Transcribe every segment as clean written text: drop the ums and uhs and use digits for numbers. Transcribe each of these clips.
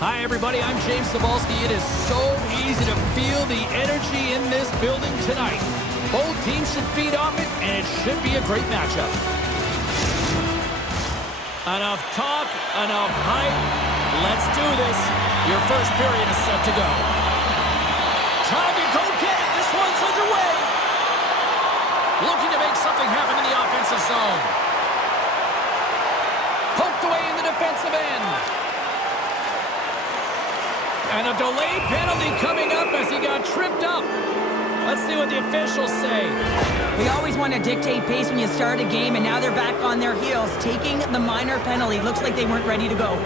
Hi, everybody. I'm James Cebulski. It is so easy to feel the energy in this building tonight. Both teams should feed off it, and it should be a great matchup. Enough talk, enough hype. Let's do this. Your first period is set to go. Time to go get it. This one's underway. Looking to make something happen in the offensive zone. Poked away in the defensive end. And a delayed penalty coming up as he got tripped up. Let's see what the officials say. We always want to dictate pace when you start a game, and now they're back on their heels, taking the minor penalty. Looks like they weren't ready to go.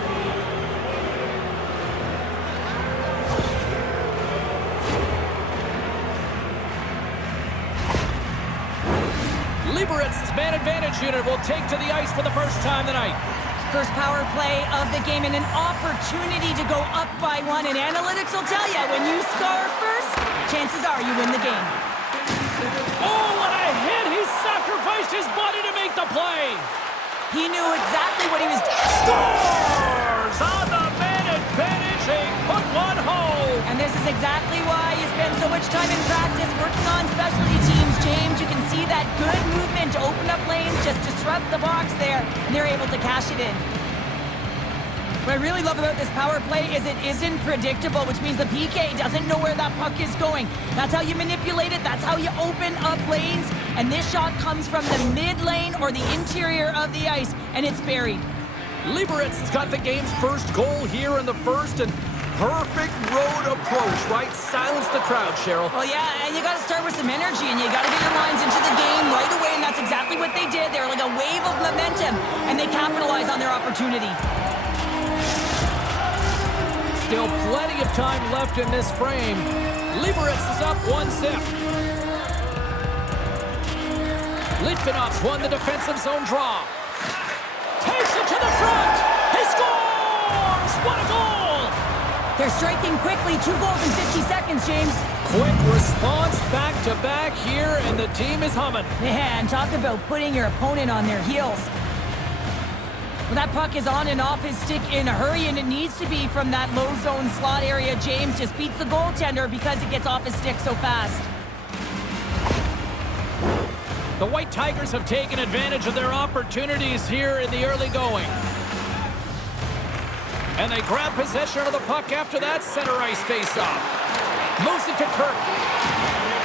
Liberec's man advantage unit will take to the ice for the first time tonight. First power play of the game and an opportunity to go up by one. And analytics will tell you, when you score first, chances are you win the game. Oh, what a hit! He sacrificed his body to make the play. He knew exactly what he was doing. Scores on the man advantage. He put one home. And this is exactly why you spend so much time in practice working on specialty teams, James. You can see that good movement to open up lanes, just disrupt the box there, and they're able to cash it in. What I really love about this power play is it isn't predictable, which means the PK doesn't know where that puck is going. That's how you manipulate it. That's how you open up lanes. And this shot comes from the mid lane or the interior of the ice, and it's buried. Liberec has got the game's first goal here in the first, and perfect road approach, right? Silence the crowd, Cheryl. Well, yeah, and you got to start with some energy, and you got to get your lines into the game right away, and that's exactly what they did. They were like a wave of momentum, and they capitalized on their opportunity. Still plenty of time left in this frame. Liberec is up 1-0. Litvinov's won the defensive zone draw. Takes it to the front. He scores! What a goal! They're striking quickly. 2 goals in 50 seconds, James. Quick response back-to-back here, and the team is humming. Yeah, and talk about putting your opponent on their heels. When that puck is on and off his stick in a hurry, and it needs to be from that low zone slot area, James just beats the goaltender because it gets off his stick so fast. The White Tigers have taken advantage of their opportunities here in the early going. And they grab possession of the puck after that center ice face-off. Moves it to Kirk.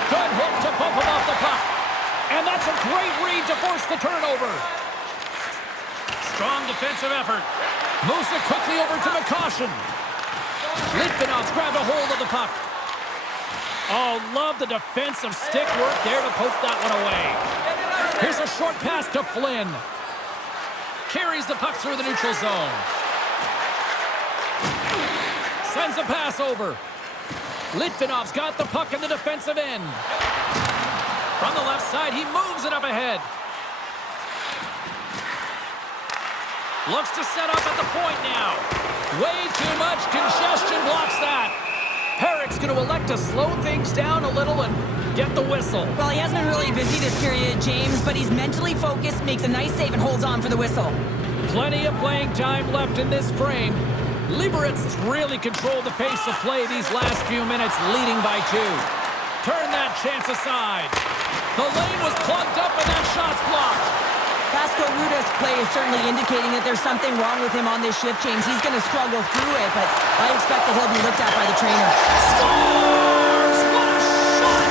Good hit to bump him off the puck. And that's a great read to force the turnover. Strong defensive effort. Moves it quickly over to McCoshen. Litvinov's grabbed a hold of the puck. Oh, love the defensive stick work there to poke that one away. Here's a short pass to Flynn. Carries the puck through the neutral zone. Sends a pass over. Litvinov's got the puck in the defensive end. From the left side, he moves it up ahead. Looks to set up at the point now. Way too much congestion blocks that. Parik's going to elect to slow things down a little and get the whistle. Well, he hasn't been really busy this period, James, but he's mentally focused, makes a nice save, and holds on for the whistle. Plenty of playing time left in this frame. Liberec has really controlled the pace of play these last few minutes, leading by 2. Turn that chance aside. The lane was plugged up and that shot's blocked. Fasko-Rudas play is certainly indicating that there's something wrong with him on this shift, James. He's going to struggle through it, but I expect that he'll be looked at by the trainer. Scores! What a shot!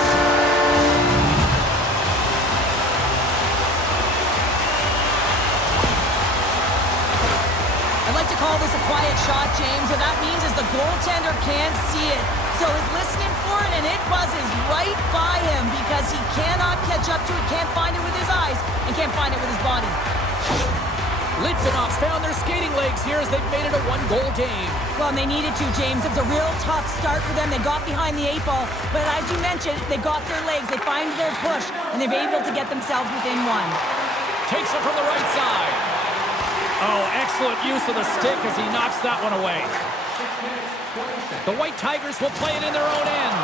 I'd like to call this a quiet shot, James. What that means is the goaltender can't see it. So he's listening for it, and it buzzes right by him because he cannot catch up to it, can't find it with his eyes, and can't find it with his body. Litvinov's found their skating legs here as they've made it a 1-goal game. Well, and they needed to, James. It was a real tough start for them. They got behind the 8 ball, but as you mentioned, they got their legs, they find their push, and they've been able to get themselves within 1. Takes it from the right side. Oh, excellent use of the stick as he knocks that one away. The White Tigers will play it in their own end.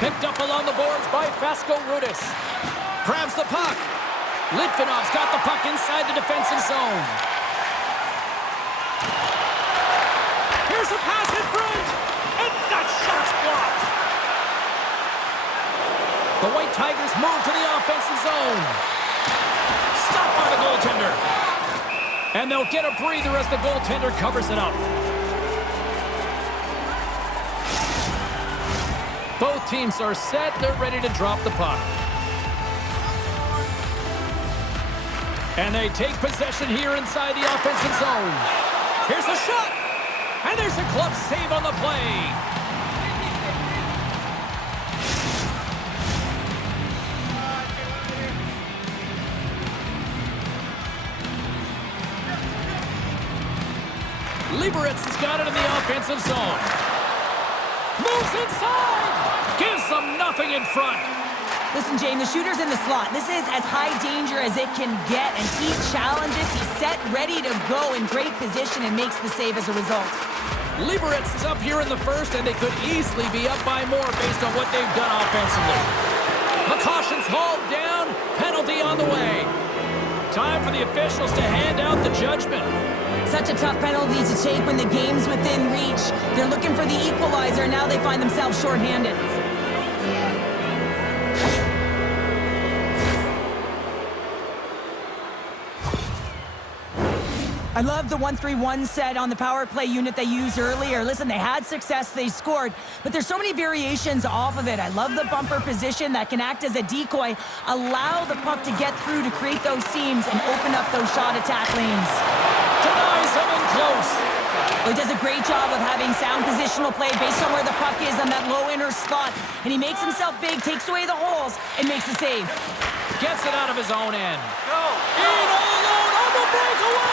Picked up along the boards by Fasko-Rudas. Grabs the puck. Litvinov's got the puck inside the defensive zone. There's a pass in front, and that shot's blocked. The White Tigers move to the offensive zone. Stopped by the goaltender. And they'll get a breather as the goaltender covers it up. Both teams are set. They're ready to drop the puck. And they take possession here inside the offensive zone. Here's a shot. And there's a glove save on the play. Liberec has got it in the offensive zone. Moves inside. Gives them nothing in front. Listen, James, the shooter's in the slot. This is as high danger as it can get, and he challenges. He's set, ready to go in great position, and makes the save as a result. Liberec is up here in the first, and they could easily be up by more based on what they've done offensively. McCoshen's hauled down. Penalty on the way. Time for the officials to hand out the judgment. Such a tough penalty to take when the game's within reach. They're looking for the equalizer, and now they find themselves shorthanded. I love the 1-3-1 set on the power play unit they used earlier. Listen, they had success, they scored, but there's so many variations off of it. I love the bumper position that can act as a decoy, allow the puck to get through to create those seams and open up those shot attack lanes. Denies him in close. Well, he does a great job of having sound positional play based on where the puck is on that low inner slot, and he makes himself big, takes away the holes, and makes the save. Gets it out of his own end. Go! In all alone on the breakaway!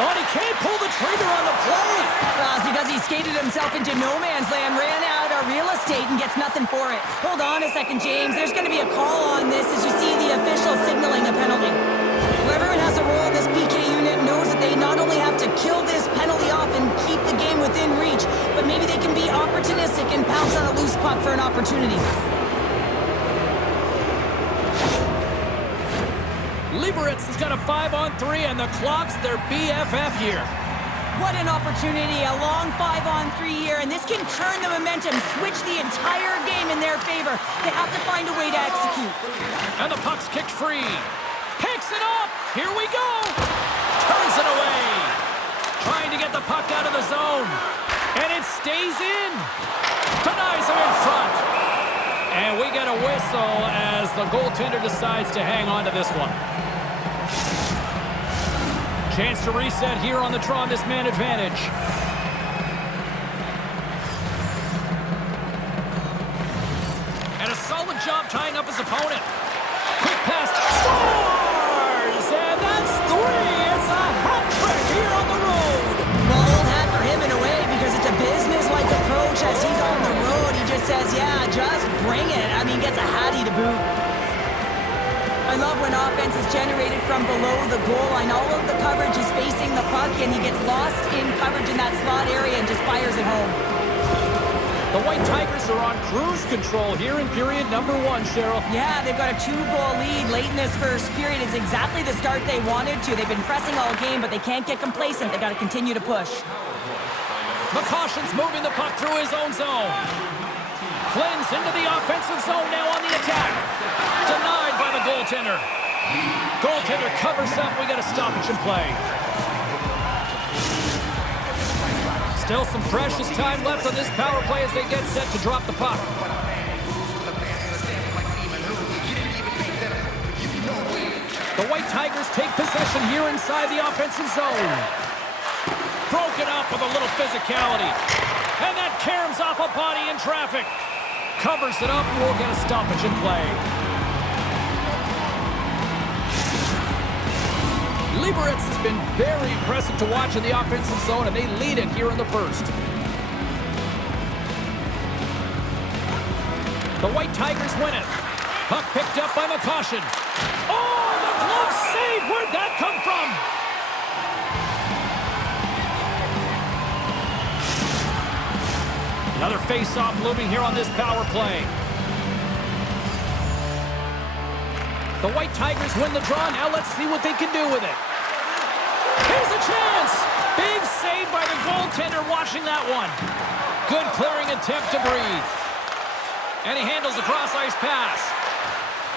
Oh, and he can't pull the trigger on the play. Well, it's because he skated himself into no man's land, ran out of real estate, and gets nothing for it. Hold on a second, James. There's going to be a call on this as you see the official signaling a penalty. Well, everyone has a role in this PK unit, knows that they not only have to kill this penalty off and keep the game within reach, but maybe they can be opportunistic and pounce on a loose puck for an opportunity. Liberec has got a 5-on-3, and the clock's their BFF here. What an opportunity, a long 5-on-3 here, and this can turn the momentum, switch the entire game in their favor. They have to find a way to execute. And the puck's kicked free. Picks it up. Here we go. Turns it away. Trying to get the puck out of the zone. And it stays in. Denies him in front. And we get a whistle as the goaltender decides to hang on to this one. Chance to reset here on the draw on this man advantage. And a solid job tying up his opponent. Quick pass. Scores! And that's 3. It's a hat trick here on the road. Well, old hat for him in a way because it's a business-like approach as he's on the road. He just says, yeah, just bring it. I mean, gets a hattie to boot. I love when offense is generated from below the goal line. All of the coverage is facing the puck, and he gets lost in coverage in that slot area and just fires it home. The White Tigers are on cruise control here in period number 1, Cheryl. Yeah, they've got a 2-goal lead late in this first period. It's exactly the start they wanted to. They've been pressing all game, but they can't get complacent. They've got to continue to push. McCoshen's moving the puck through his own zone. Flynn's into the offensive zone now on the attack. Denied by the goaltender. Goaltender covers up. We got a stoppage in play. Still some precious time left on this power play as they get set to drop the puck. The White Tigers take possession here inside the offensive zone. Broken up with a little physicality. And that caroms off a body in traffic. Covers it up, and we'll get a stoppage in play. Liberec has been very impressive to watch in the offensive zone, and they lead it here in the first. The White Tigers win it. Puck picked up by McCoshen. Oh, the glove save! Where'd that come from? Another face-off looming here on this power play. The White Tigers win the draw. Now let's see what they can do with it. Here's a chance! Big save by the goaltender watching that one. Good clearing attempt to breathe. And he handles a cross-ice pass.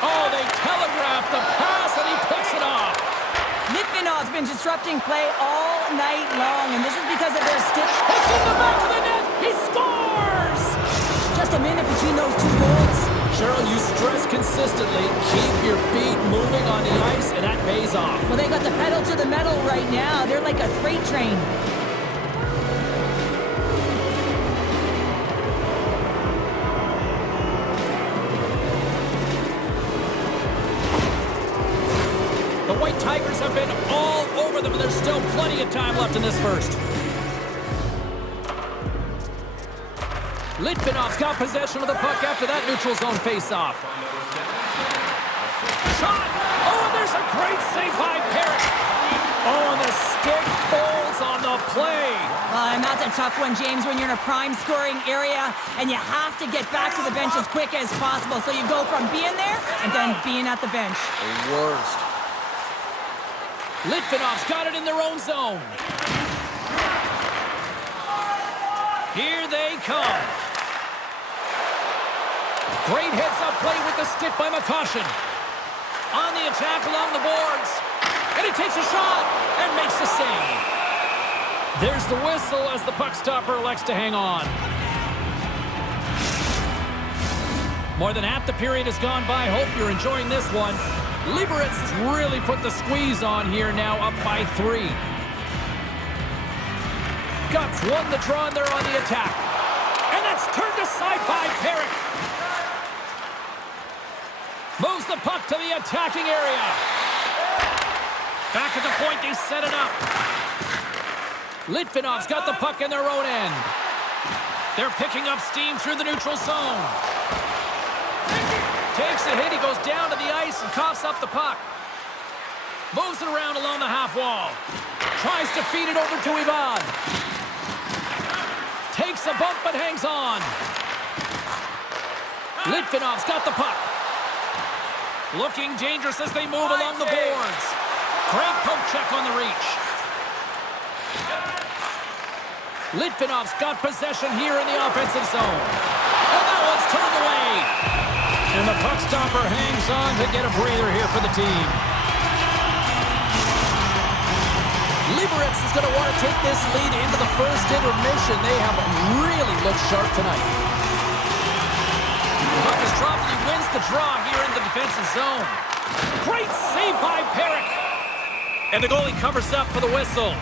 Oh, they telegraphed the pass, and he picks it off. Litvinov's been disrupting play all night long, and this is because of their stick. It's in the back of the net! He scores! Just a minute between those two goals. Cheryl, you stress consistently, keep your feet moving on the ice, and that pays off. Well, they got the pedal to the metal right now. They're like a freight train. The White Tigers have been all over them, and there's still plenty of time left in this first. Litvinov's got possession of the puck after that neutral zone face-off. Shot! Oh, and there's a great save by Parik. Oh, and the stick folds on the play. And that's a tough one, James, when you're in a prime scoring area, and you have to get back to the bench as quick as possible. So you go from being there and then being at the bench. The worst. Litvinov's got it in their own zone. Here they come. Great heads-up play with the stick by McCoshen. On the attack along the boards. And he takes a shot and makes the save. There's the whistle as the puck stopper elects to hang on. More than half the period has gone by. Hope you're enjoying this one. Liberec has really put the squeeze on here now, up by 3. Guts won the draw, and they're on the attack. And that's turned aside by Parik. Moves the puck to the attacking area. Back at the point, they set it up. Litvinov's got the puck in their own end. They're picking up steam through the neutral zone. Takes a hit, he goes down to the ice and coughs up the puck. Moves it around along the half wall. Tries to feed it over to Ivana. Takes a bump but hangs on. Litvinov's got the puck. Looking dangerous as they move along the boards. Great poke check on the reach. Litvinov's got possession here in the offensive zone. And that one's turned away. And the puck stopper hangs on to get a breather here for the team. Liberec is going to want to take this lead into the first intermission. They have really looked sharp tonight. The puck is dropped and he wins the draw here in the defensive zone. Great save by Parik. And the goalie covers up for the whistle.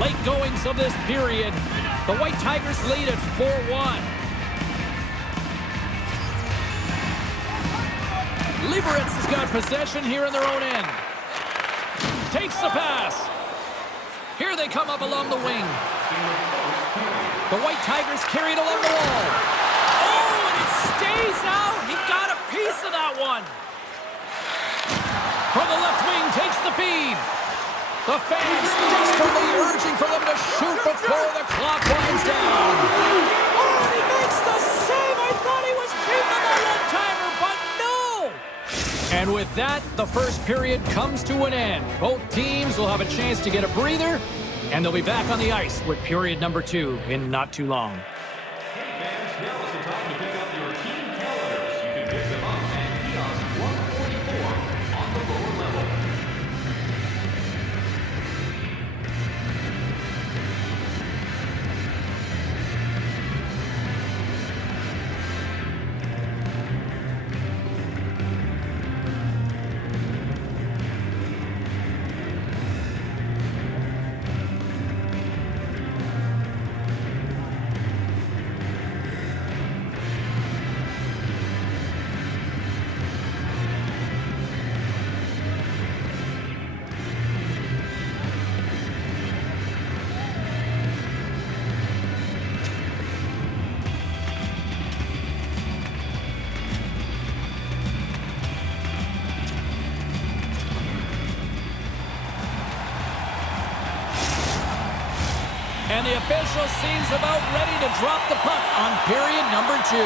Late goings of this period. The White Tigers lead at 4-1. Liberec has got possession here in their own end. Takes the pass. Here they come up along the wing. The White Tigers carried along the wall. Oh, and it stays out. He got a piece of that one. From the left wing, takes the feed. The fans desperately urging for them to shoot before the clock winds down. Oh, and he makes the save. I thought he was beating that one-timer, but no. And with that, the first period comes to an end. Both teams will have a chance to get a breather, and they'll be back on the ice with period number 2 in not too long. Hey fans, now is the time to pick up your team calendars. You can pick them up at kiosk 144 on the lower level. And the official seems about ready to drop the puck on period number 2.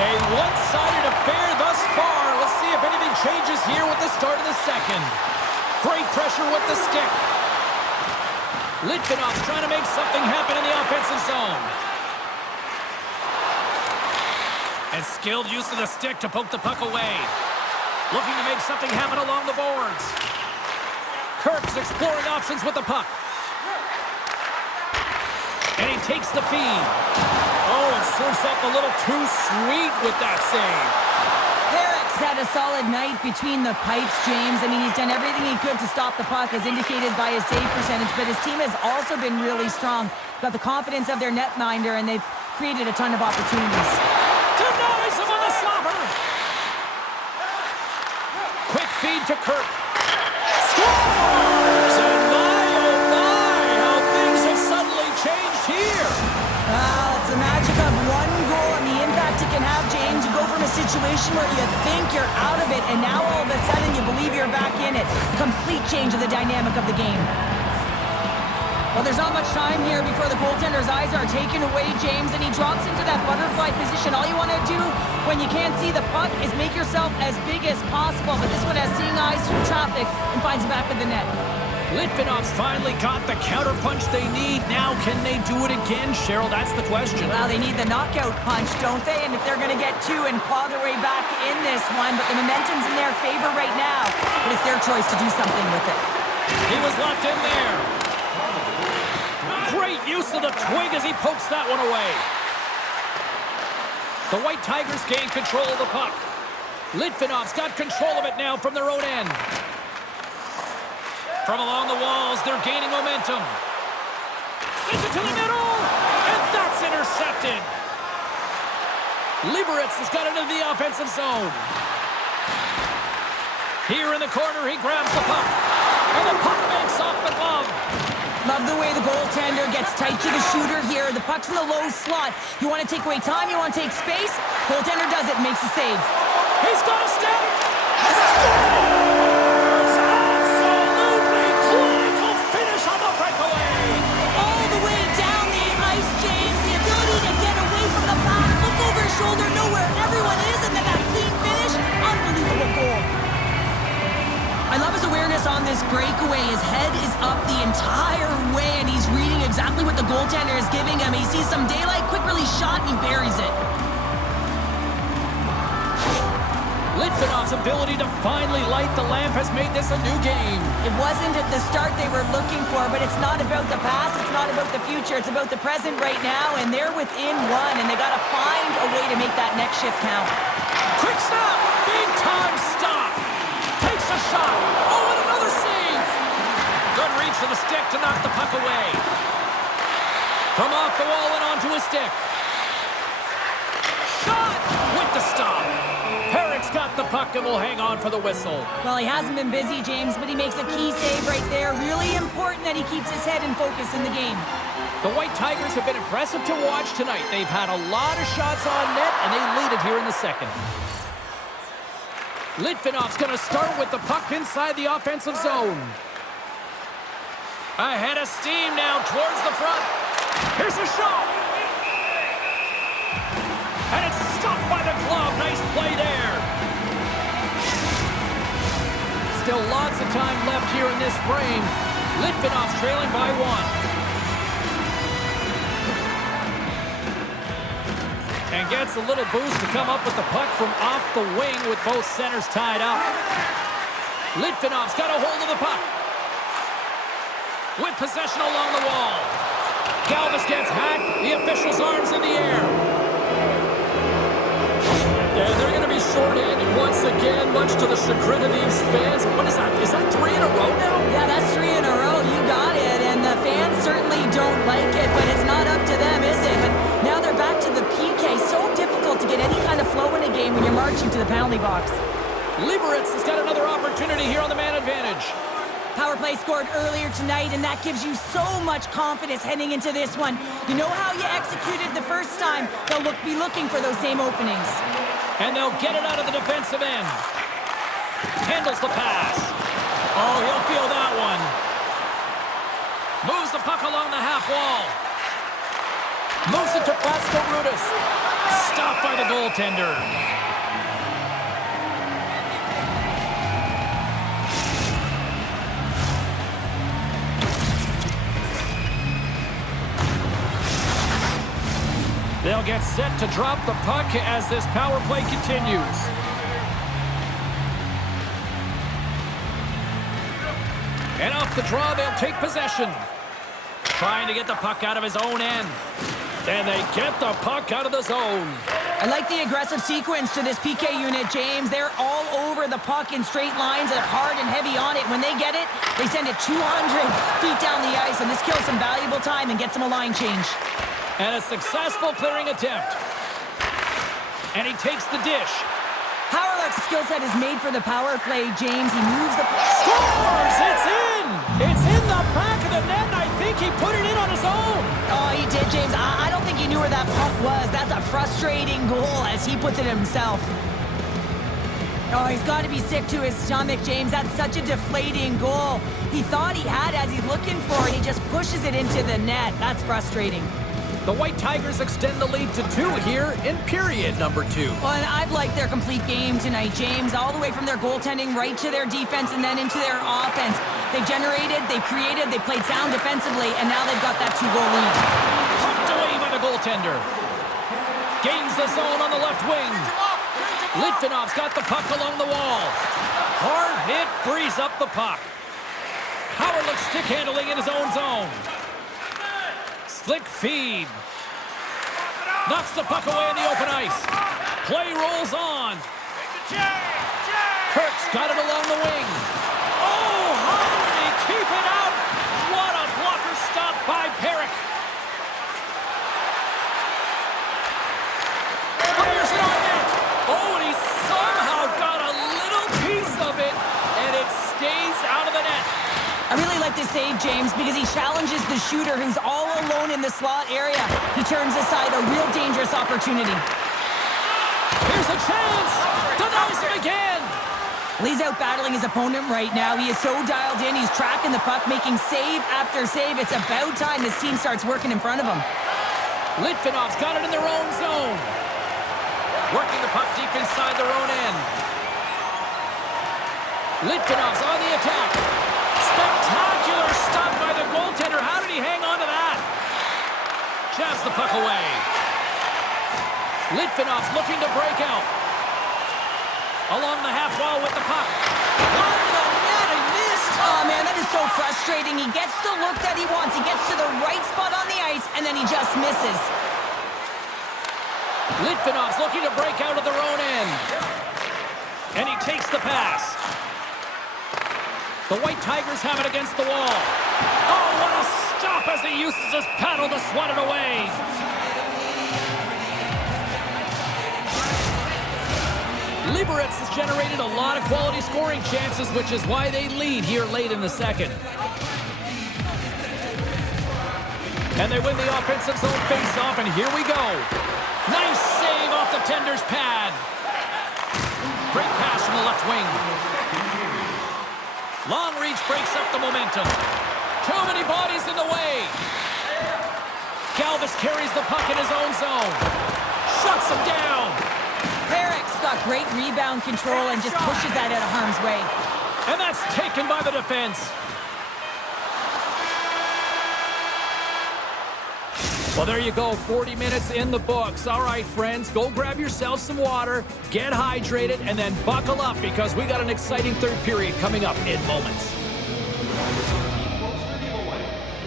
A one-sided affair thus far. Let's see if anything changes here with the start of the second. Great pressure with the stick. Litvinov's trying to make something happen in the offensive zone. And skilled use of the stick to poke the puck away. Looking to make something happen along the boards. Kirk's exploring options with the puck. And he takes the feed. Oh, and serves up a little too sweet with that save. Parik's had a solid night between the pipes, James. I mean, he's done everything he could to stop the puck, as indicated by his save percentage, but his team has also been really strong. Got the confidence of their netminder, and they've created a ton of opportunities. Denies him on the slapper. Quick feed to Kirk. Scores! And my, oh my, how things have suddenly changed here. Well, it's the magic of one goal and the impact it can have, James. You go from a situation where you think you're out of it, and now all of a sudden you believe you're back in it. Complete change of the dynamic of the game. Well, there's not much time here before the goaltender's eyes are taken away, James, and he drops into that butterfly position. All you want to do when you can't see the puck is make yourself as big as possible, but this one has seeing eyes through traffic and finds the back of the net. Litvinov's finally got the counterpunch they need. Now, can they do it again, Cheryl? That's the question. Well, they need the knockout punch, don't they? And if they're going to get two and claw their way back in this one, but the momentum's in their favor right now, but it's their choice to do something with it. He was locked in there. Great use of the twig as he pokes that one away. The White Tigers gain control of the puck. Litvinov's got control of it now from their own end. From along the walls, they're gaining momentum. Sends it to the middle, and that's intercepted. Liberec has got it into the offensive zone. Here in the corner, he grabs the puck, and the puck makes off the glove. Love the way the goaltender gets tight to the shooter here. The puck's in the low slot. You want to take away time, you want to take space. Goaltender does it, makes a save. He's got a step. Scores! Absolutely clinical finish on the breakaway. All the way down the ice, James. The ability to get away from the puck, look over his shoulder, know where everyone is, and then that clean finish. Unbelievable goal. I love his awareness on this breakaway. His head is up the entire way, and he's reading exactly what the goaltender is giving him. He sees some daylight, quick release shot, and he buries it. Litvinov's ability to finally light the lamp has made this a new game. It wasn't at the start they were looking for, but it's not about the past, it's not about the future, it's about the present right now, and they're within one, and they got to find a way to make that next shift count. Quick snap! Big time stop! Takes a shot! Oh, and another save! Good reach to the stick to knock the puck away. From off the wall and onto his stick. Shot! With the stop. Parik's got the puck and will hang on for the whistle. Well, he hasn't been busy, James, but he makes a key save right there. Really important that he keeps his head in focus in the game. The White Tigers have been impressive to watch tonight. They've had a lot of shots on net, and they lead it here in the second. Litvinov's going to start with the puck inside the offensive zone. Ahead of steam now towards the front. Here's a shot. And it's stopped by the glove. Nice play there. Still lots of time left here in this frame. Litvinov's trailing by one. And gets a little boost to come up with the puck from off the wing with both centers tied up. Litvinov's got a hold of the puck. With possession along the wall. Galvis gets hacked. The official's arms in the air. And they're going to be shorthanded once again, much to the chagrin of these fans. What is that? Is that 3 in a row now? Yeah, that's 3 in a row. You got it. And the fans certainly don't like it, but it's not up to them, is it? But now they're back to the PK. So difficult to get any kind of flow in a game when you're marching to the penalty box. Liberec has got another opportunity here on the man advantage. Power play scored earlier tonight, and that gives you so much confidence heading into this one. You know how you executed the first time. They'll be looking for those same openings. And they'll get it out of the defensive end. Handles the pass. Oh, he'll feel that one. Moves the puck along the half wall. Moves it to Fasko-Rudas. Stopped by the goal. goaltender. They'll get set to drop the puck as this power play continues. And off the draw, they'll take possession. Trying to get the puck out of his own end. And they get the puck out of the zone. I like the aggressive sequence to this PK unit, James. They're all over the puck in straight lines. They're hard and heavy on it. When they get it, they send it 200 feet down the ice, and this kills some valuable time and gets them a line change. And a successful clearing attempt. And he takes the dish. Hawryluk's skill set is made for the power play, James. He moves the... Scores! It's in! It's in the back of the net, and I think he put it in on his own. Oh, he did, James. I don't think he knew where that puck was. That's a frustrating goal, as he puts it himself. Oh, he's got to be sick to his stomach, James. That's such a deflating goal. He thought he had as he's looking for it. He just pushes it into the net. That's frustrating. The White Tigers extend the lead to 2 here in period number 2. Well, and I've liked their complete game tonight, James, all the way from their goaltending right to their defense and then into their offense. They generated, they created, they played sound defensively, and now they've got that 2-goal lead. Pumped away by the goaltender. Gains the zone on the left wing. Litvinov's got the puck along the wall. Hard hit frees up the puck. Hawryluk stick handling in his own zone. Slick feed. Knocks the puck away in the open ice. Play rolls on. Kirk's got it along the wing. Oh, how did he keep it out? What a blocker stop by Parik. Fires it on net. Oh, and he somehow got a little piece of it, and it stays out of the net. I really like this save, James, because he challenges the shooter who's all alone in the slot area. He turns aside a real dangerous opportunity. Here's a chance! Denies him again! He's out battling his opponent right now. He is so dialed in. He's tracking the puck, making save after save. It's about time this team starts working in front of him. Litvinov's got it in their own zone. Working the puck deep inside their own end. Litvinov's on the attack. Spectacular stop by the goaltender. How did he hang on to that? Jabs the puck away. Litvinov's looking to break out. Along the half wall with the puck. Wide of the net, he missed. Oh, man, that is so frustrating. He gets the look that he wants. He gets to the right spot on the ice, and then he just misses. Litvinov's looking to break out of their own end. And he takes the pass. The White Tigers have it against the wall. Oh, what a stop as he uses his paddle to swat it away. Liberec has generated a lot of quality scoring chances, which is why they lead here late in the second. And they win the offensive zone face-off, and here we go. Nice save off the tender's pad. Great pass from the left wing. Long reach breaks up the momentum. Too many bodies in the way. Galvis carries the puck in his own zone. Shuts him down. Parik's got great rebound control and just pushes that out of harm's way. And that's taken by the defense. Well, there you go. 40 minutes in the books. All right, friends, go grab yourself some water, get hydrated, and then buckle up because we got an exciting third period coming up in moments.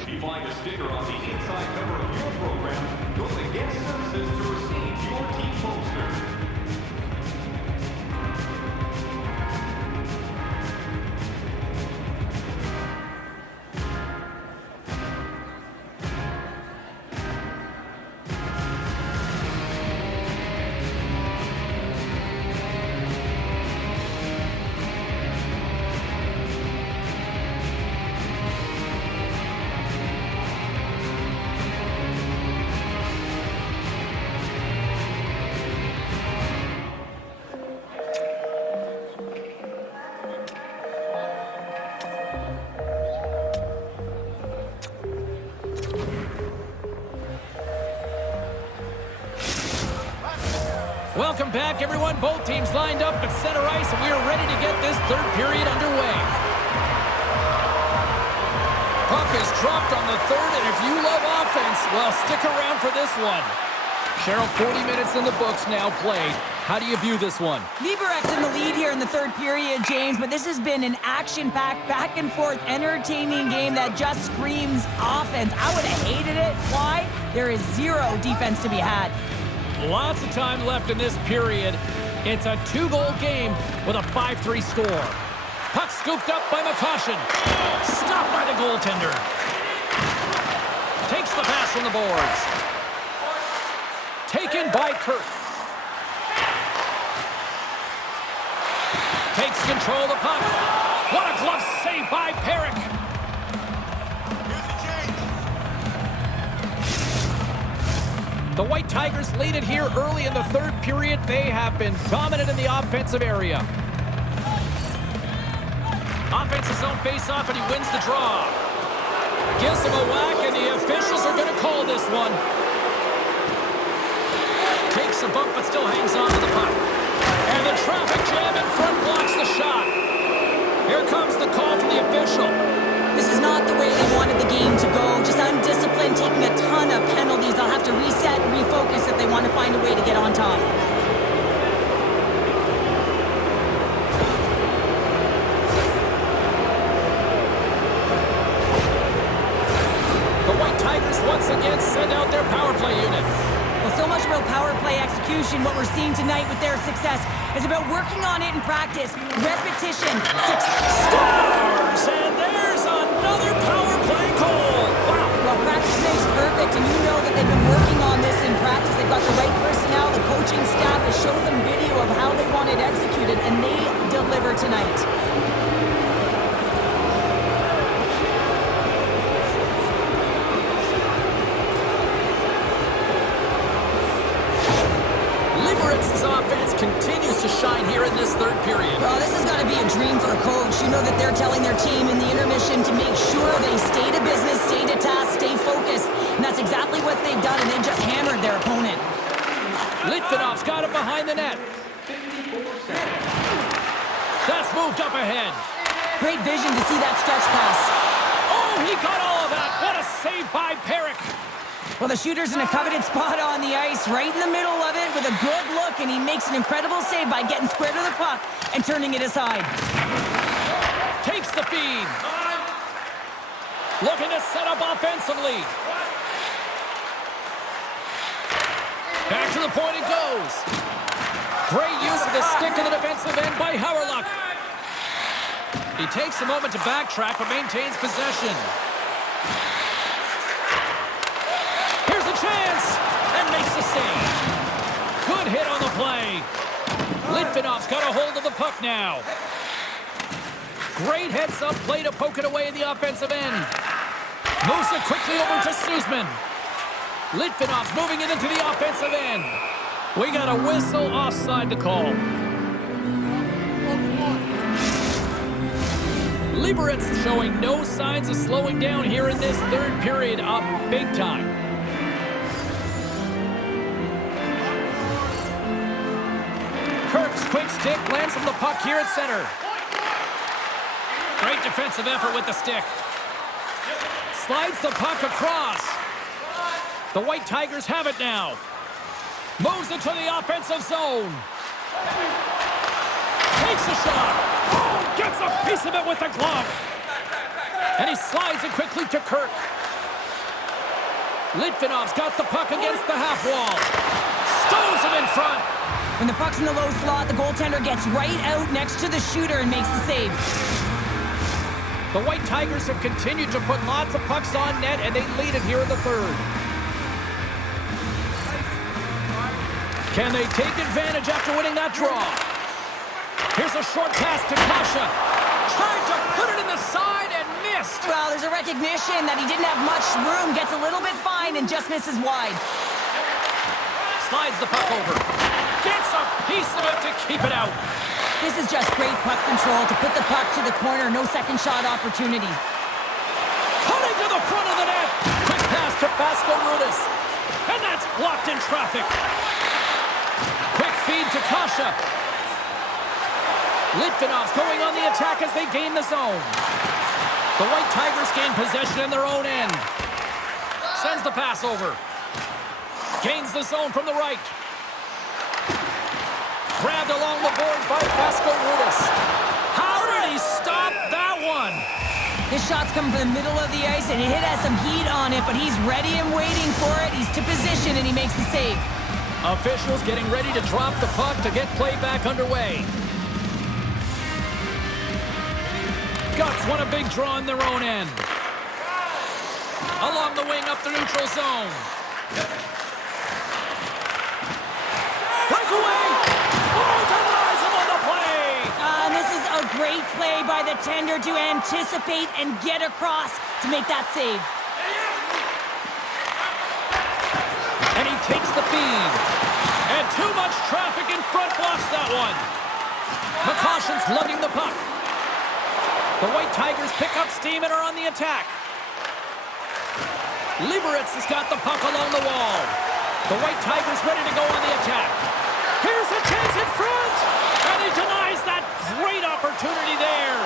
If you find a sticker on the inside cover of your program, go to Guest Services to receive your team poster. Welcome back, everyone. Both teams lined up at center ice, and we are ready to get this third period underway. Puck is dropped on the third, and if you love offense, well, stick around for this one. Cheryl, 40 minutes in the books now played. How do you view this one? Liberec's in the lead here in the third period, James, but this has been an action-packed, back-and-forth, entertaining game that just screams offense. I would have hated it. Why? There is zero defense to be had. Lots of time left in this period. It's a 2-goal game with a 5-3 score. Puck scooped up by McCoshen. Stopped by the goaltender. Takes the pass from the boards. Taken by Kirk. Takes control of the puck. What a glove save by Parik. The White Tigers lead it here early in the third period. They have been dominant in the offensive area. Offensive zone face-off, and he wins the draw. Gives him a whack, and the officials are going to call this one. Takes a bump, but still hangs on to the puck. And the traffic jam in front blocks the shot. Here comes the call from the official. This is not the way they wanted the game to go. Just undisciplined, taking a ton of penalties. They'll have to reset and refocus if they want to find a way to get on top. The White Tigers once again send out their power play unit. Well, so much about power play execution. What we're seeing tonight with their success is about working on it in practice. Repetition. Scores! And there's another power play goal. Wow. Well, practice makes perfect, and you know that they've been working on this in practice. They've got the right personnel. The coaching staff has shown them video of how they want it executed, and they deliver tonight. Liberec's offense continues to shine here in this third period. Well, this has got to be a dream for a coach. You know that they're telling their team in the intermission to make sure they stay to business, stay to task, stay focused. And that's exactly what they've done, and they've just hammered their opponent. Litvinov's got it behind the net. That's moved up ahead. Great vision to see that stretch pass. Oh, he got all of that. What a save by Parik. Well, the shooter's in a coveted spot on the ice, right in the middle of it with a good look, and he makes an incredible save by getting square to the puck and turning it aside. Takes the feed. Looking to set up offensively. Back to the point it goes. Great use of the stick in the defensive end by Hawryluk. He takes a moment to backtrack but maintains possession. Here's a chance and makes the save. Good hit on the play. Litvinov's got a hold of the puck now. Great heads-up play to poke it away in the offensive end. Moves it quickly over to Sussman. Litvinov's moving it into the offensive end. We got a whistle offside to call. Liberec showing no signs of slowing down here in this third period, up big time. Kirk's quick stick lands from the puck here at center. Great defensive effort with the stick. Slides the puck across. The White Tigers have it now. Moves into the offensive zone. Takes a shot. Oh, gets a piece of it with the glove. And he slides it quickly to Kirk. Litvinov's got the puck against the half wall. Stones him in front. When the puck's in the low slot, the goaltender gets right out next to the shooter and makes the save. The White Tigers have continued to put lots of pucks on net, and they lead it here in the third. Can they take advantage after winning that draw? Here's a short pass to Kasha. Tried to put it in the side and missed. Well, there's a recognition that he didn't have much room, gets a little bit fine, and just misses wide. Slides the puck over. Gets a piece of it to keep it out. This is just great puck control to put the puck to the corner. No second shot opportunity. Coming to the front of the net. Quick pass to Fasko-Rudas. And that's blocked in traffic. Quick feed Schüsse. Litvinov's going on the attack as they gain the zone. The White Tigers gain possession in their own end. Sends the pass over. Gains the zone from the right. Grabbed along the boards by Fasko-Rudas. How did he stop that one? His shot's coming from the middle of the ice, and it has some heat on it, but he's ready and waiting for it. He's to position, and he makes the save. Officials getting ready to drop the puck to get play back underway. Guts won a big draw in their own end. Along the wing up the neutral zone. Breakaway! Oh, denies him on the play! And this is a great play by the tender to anticipate and get across to make that save. And he takes the feed. And too much traffic in front blocks that one. McCoshen's lugging the puck. The White Tigers pick up steam and are on the attack. Liberec has got the puck along the wall. The White Tigers ready to go on the attack. Here's a chance in front! And he denies that great opportunity there.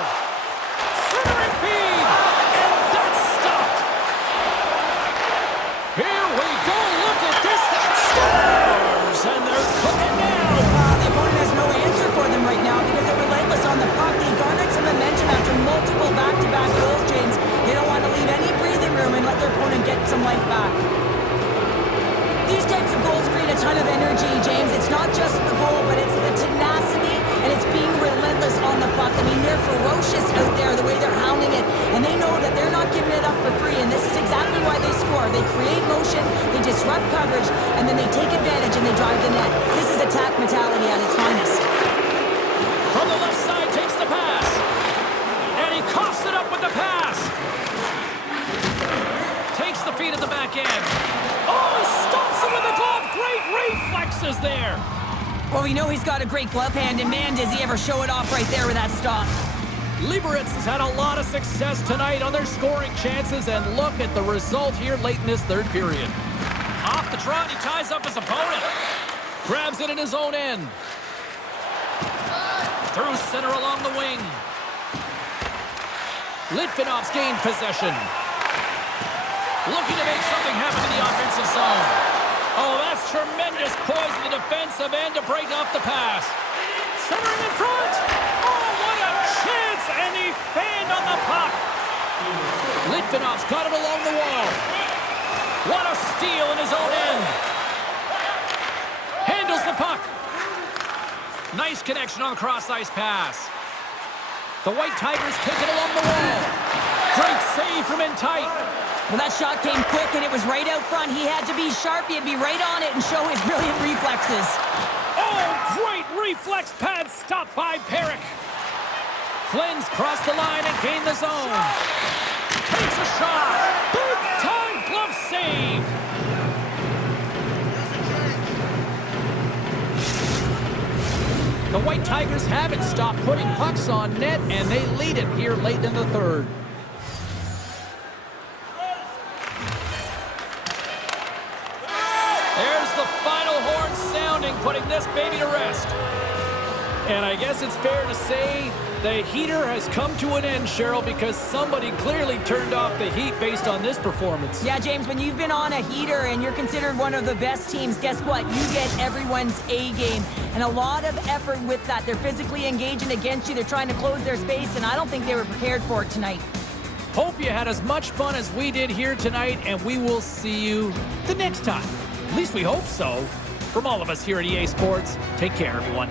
Centering feed! And that's stopped! Here we go! Look at this! Scores! And they're cooking now! The opponent has no answer for them right now because they're relentless on the puck. They garnered some momentum after multiple back-to-back goals, James. They don't want to leave any breathing room and let their opponent get some life back. These types of goals create a ton of energy, James. It's not just the goal, but it's the tenacity and it's being relentless on the puck. I mean, they're ferocious out there, the way they're hounding it, and they know that they're not giving it up for free, and this is exactly why they score. They create motion, they disrupt coverage, and then they take advantage and they drive the net. This is attack mentality at its finest. From the left side, takes the pass. And he coughs it up with the pass. Takes the feed at the back end. Oh, he stops it with the glove. Great reflexes there. Well, we know he's got a great glove hand, and man, does he ever show it off right there with that stop. Liberec has had a lot of success tonight on their scoring chances, and look at the result here late in this third period. Off the trot, he ties up his opponent. Grabs it in his own end. Through center along the wing. Litvinov's gained possession. Looking to make something happen in the offensive zone. Oh, that's tremendous poise in the defensive end to break off the pass. Centering in front. Oh, what a chance! And he fanned on the puck. Litvinov's got it along the wall. What a steal in his own end. Handles the puck. Nice connection on the cross-ice pass. The White Tigers take it along the wall. Great save from in tight. Well, that shot came quick, and it was right out front. He had to be sharp. He had to be right on it and show his brilliant reflexes. Oh, great reflex pad stopped by Parik. Flynn's crossed the line and gained the zone. Takes a shot. Big-time glove save. The White Tigers haven't stopped putting pucks on net, and they lead it here late in the third. There's the final horn sounding, putting this baby to rest. And I guess it's fair to say the heater has come to an end, Cheryl, because somebody clearly turned off the heat based on this performance. Yeah, James, when you've been on a heater and you're considered one of the best teams, guess what? You get everyone's A game. And a lot of effort with that. They're physically engaging against you. They're trying to close their space, and I don't think they were prepared for it tonight. Hope you had as much fun as we did here tonight, and we will see you the next time. At least we hope so. From all of us here at EA Sports, take care, everyone.